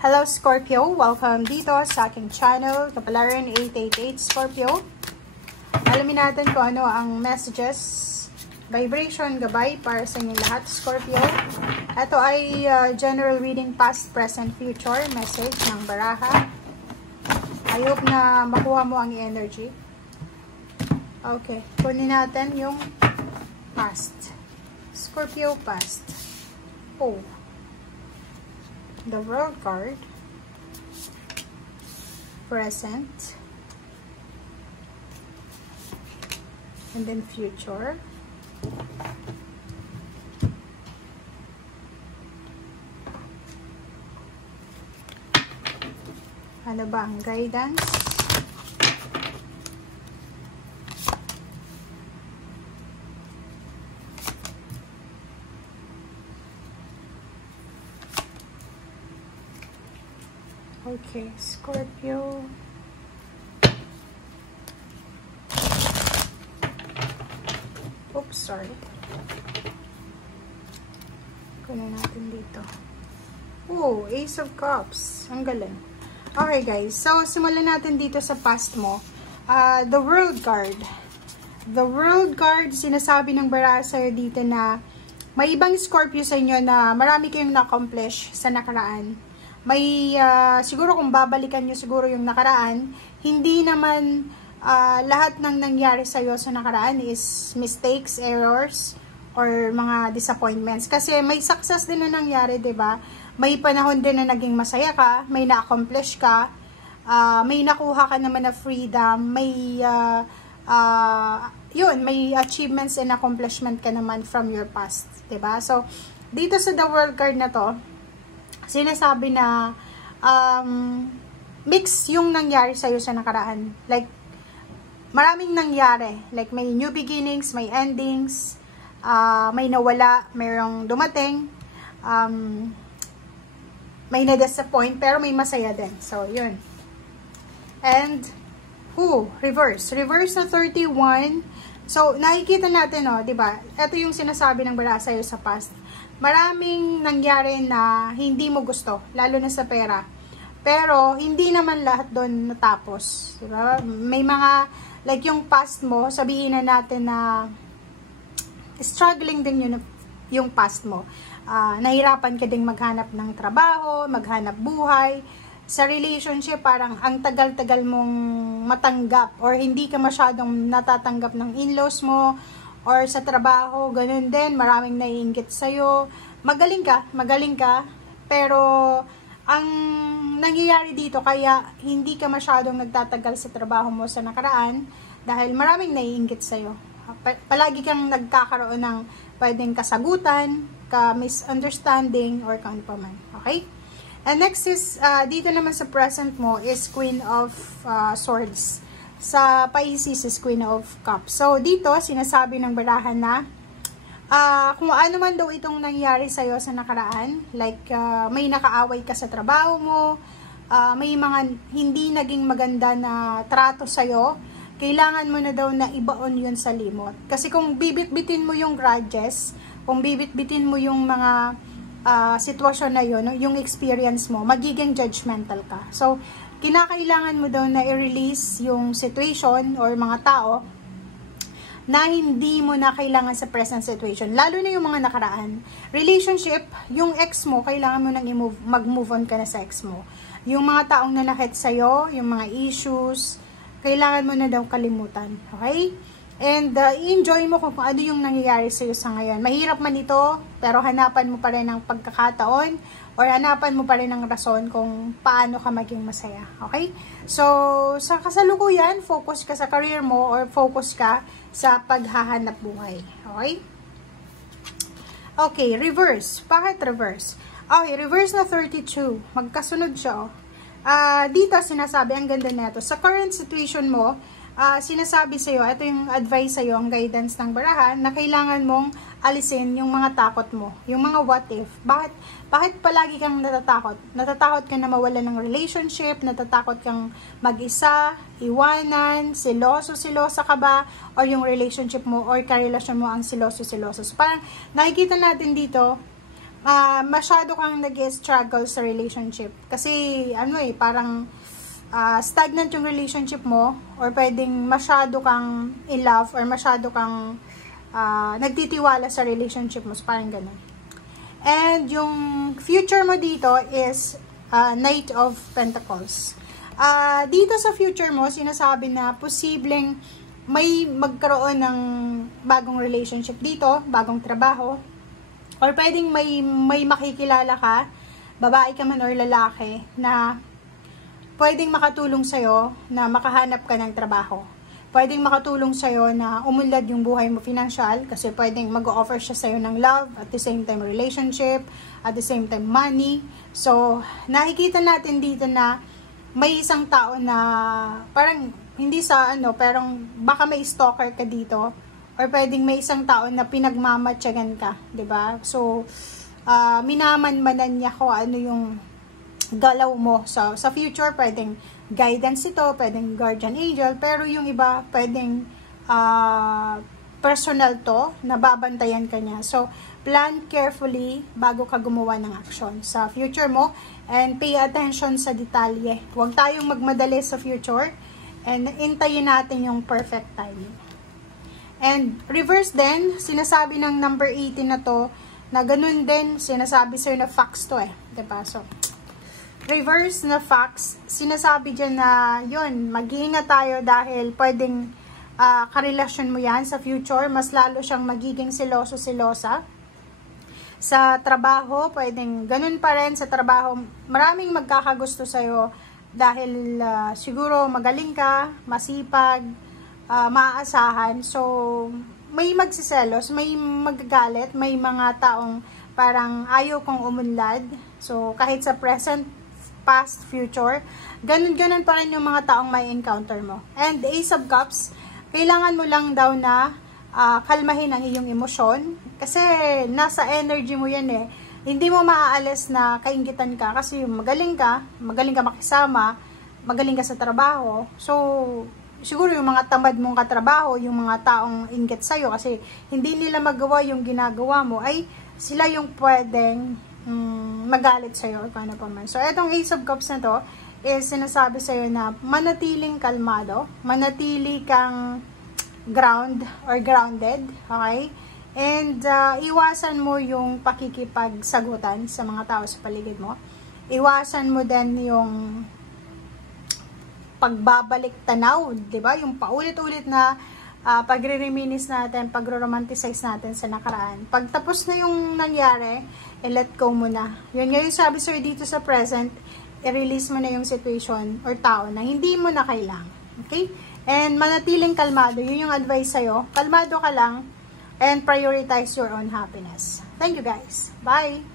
Hello Scorpio! Welcome dito sa aking channel, Kapalaran 888 Scorpio. Alamin natin kung ano ang messages, vibration, gabay para sa inyong lahat, Scorpio. Ito ay general reading past, present, future message ng baraha. I hope na makuha mo ang energy. Okay, kunin natin yung past. Scorpio past. Oh. The World card, present, and then future. Ano ba ang guidance? Okay, Scorpio. Oops, sorry. Kunin natin dito. Oh, Ace of Cups. Ang galing. Okay, guys. So, simulan natin dito sa past mo. The World card. The World card, sinasabi ng baraha sa'yo dito na may ibang Scorpio sa inyo na marami kayong na-accomplish sa nakaraan. May siguro kung babalikan nyo siguro yung nakaraan, hindi naman lahat ng nangyari sa'yo sa nakaraan is mistakes, errors, or mga disappointments. Kasi may success din na nangyari, 'di ba? May panahon din na naging masaya ka, may na-accomplish ka, may nakuha ka naman na freedom, may may achievements and accomplishment ka naman from your past, 'di ba? So, dito sa The World card na to, sinasabi na mix yung nangyari sa'yo sa nakaraan. Like, maraming nangyari. Like, may new beginnings, may endings, may nawala, mayroong dumating, may na-disappoint, pero may masaya din. So, yun. And, reverse. Reverse na 31. So, nakikita natin, diba? Ito yung sinasabi ng baraha sa'yo sa past. Maraming nangyari na hindi mo gusto, lalo na sa pera. Pero, hindi naman lahat doon natapos. Diba? May mga, like yung past mo, sabihin na natin na struggling din yun, yung past mo. Nahirapan ka ding maghanap ng trabaho, maghanap buhay. Sa relationship, parang ang tagal-tagal mong matanggap or hindi ka masyadong natatanggap ng in-laws mo, or sa trabaho, ganun din, maraming naiinggit sa'yo. Magaling ka, pero ang nangyayari dito, kaya hindi ka masyadong nagtatagal sa trabaho mo sa nakaraan, dahil maraming naiinggit sa'yo. Palagi kang nagkakaroon ng pwedeng kasagutan, misunderstanding, or kung ano pa man. Okay? And next is, dito naman sa present mo, is Queen of Swords. Sa Pisces is Queen of Cups. So, dito, sinasabi ng baraha na kung ano man daw itong nangyari sa'yo sa nakaraan, like may nakaaway ka sa trabaho mo, may mga hindi naging maganda na trato sa'yo, kailangan mo na daw na ibaon yun sa limot. Kasi kung bibit-bitin mo yung grudges, kung bibit-bitin mo yung mga sitwasyon na yun, yung experience mo, magiging judgmental ka. So, kinakailangan mo daw na i-release yung situation or mga tao na hindi mo na kailangan sa present situation. Lalo na yung mga nakaraan. Relationship, yung ex mo, kailangan mo nang mag-move on ka na sa ex mo. Yung mga taong nanakit sa'yo, yung mga issues, kailangan mo na daw kalimutan. Okay? And i-enjoy mo kung ano yung nangyayari sa'yo sa ngayon. Mahirap man ito, pero hanapan mo pa rin ang pagkakataon or hanapan mo pa rin ang rason kung paano ka maging masaya. Okay? So, sa kasalukuyan, focus ka sa career mo or focus ka sa paghahanap buhay. Okay? Okay, reverse. Bakit reverse? Okay, reverse na 32. Magkasunod siya. Dito, sinasabi, ang ganda nito. Sa current situation mo, sinasabi sa'yo, ito yung advice sa'yo, ang guidance ng baraha, na kailangan mong alisin yung mga takot mo, yung mga what if. Bakit palagi kang natatakot? Natatakot ka na mawala ng relationship, natatakot kang mag-isa, iwanan, silosa ka ba, or yung relationship mo or karelasyon mo ang siloso. So, parang nakikita natin dito, masyado kang nag-struggle sa relationship. Kasi, parang stagnant yung relationship mo, or pwedeng masyado kang in love, or masyado kang nagtitiwala sa relationship mo. So, parang ganun. And yung future mo dito is Knight of Pentacles. Dito sa future mo, sinasabi na posibleng may magkaroon ng bagong relationship dito, bagong trabaho, or pwedeng may makikilala ka, babae ka man or lalaki, na pwedeng makatulong sa'yo na makahanap ka ng trabaho. Pwedeng makatulong sa'yo na umunlad yung buhay mo financial, kasi pwedeng mag-offer siya sa'yo ng love, at the same time relationship, at the same time money. So, nakikita natin dito na may isang tao na parang hindi sa pero baka may stalker ka dito, or pwedeng may isang tao na pinagmamatyagan ka, 'di ba? So minamanmanan niya ko ano yung galaw mo. So sa future pwedeng guidance ito, pwedeng guardian angel, pero yung iba pwedeng personal to, nababantayan ka niya. So plan carefully bago ka gumawa ng action sa future mo, and pay attention sa detalye. Huwag tayong magmadali sa future, and intayin natin yung perfect timing. And reverse din, sinasabi ng number 18 na to, na ganun din, sinasabi sa'yo na facts to diba? So, reverse na facts, sinasabi dyan na, yun, mag-iingat tayo dahil pwedeng karelasyon mo yan sa future, mas lalo siyang magiging seloso-selosa. Sa trabaho, pwedeng ganun pa rin sa trabaho, maraming magkakagusto sa'yo, dahil siguro magaling ka, masipag, maaasahan. So, may magsiselos, may magagalit, may mga taong parang ayaw kong umunlad. So, kahit sa present, past, future, ganun-ganun pa rin yung mga taong may encounter mo. And the Ace of Cups, kailangan mo lang daw na kalmahin ang iyong emosyon. Kasi nasa energy mo yan hindi mo maaalis na kainggitan ka, kasi magaling ka makisama, magaling ka sa trabaho. So, siguro yung mga tamad mong katrabaho, yung mga taong inggit sa'yo, kasi hindi nila magawa yung ginagawa mo, ay sila yung pwedeng magalit sa'yo, o paano pa man. So, etong Ace of Cups na to, is sinasabi sa'yo na manatiling kalmado, manatili kang ground or grounded, okay? And iwasan mo yung pakikipagsagutan sa mga tao sa paligid mo. Iwasan mo din yung pagbabalik tanaw, 'di ba? Yung paulit-ulit na pagre-reminisce natin, pagro-romanticize natin sa nakaraan. Pag tapos na yung nangyari, let go mo na. Yun ngayon sabi sa'yo dito sa present, i-release mo na yung situation or tao na hindi mo na kailangan. Okay? And manatiling kalmado, yun yung advice sa'yo. Kalmado ka lang, and prioritize your own happiness. Thank you guys. Bye!